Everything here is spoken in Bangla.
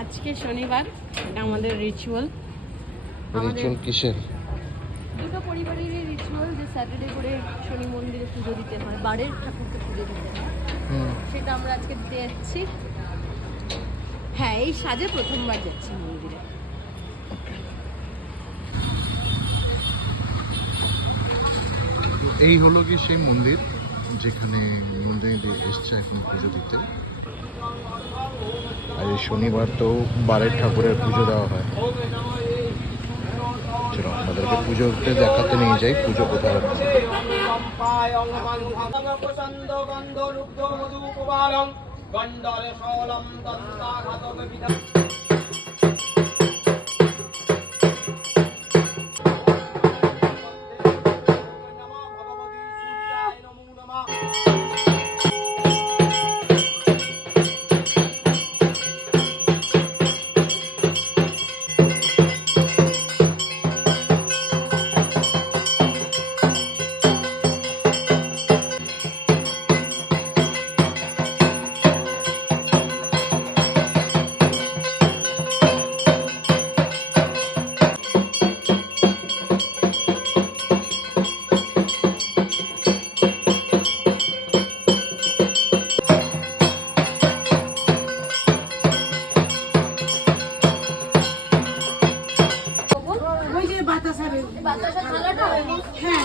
আজকে শনিবার, এটা আমাদের রিচুয়াল। রিচুয়াল কিসের? দুটো পরিবারেরই রিচুয়াল যে স্যাটারডে করে শনি মন্দিরে পুজো দিতে হয়, বাড়ির ঠাকুরকে পুজো দিতে হয়। সেটা আমরা আজকে দিতে যাচ্ছি। হ্যাঁ, এই সাজে প্রথমবার যাচ্ছি মন্দিরে। এই হলো কি সেই মন্দির যেখানে মন্দিরে এসছে এখন পুজো দিতে। আর এই শনিবার তো বাড়ির ঠাকুরের পুজো দেওয়া হয়। চলো আমাদেরকে পুজোতে দেখাতে নিয়ে যাই পুজো কোথায় হচ্ছে। বাতাসা থালাটা হ্যাঁ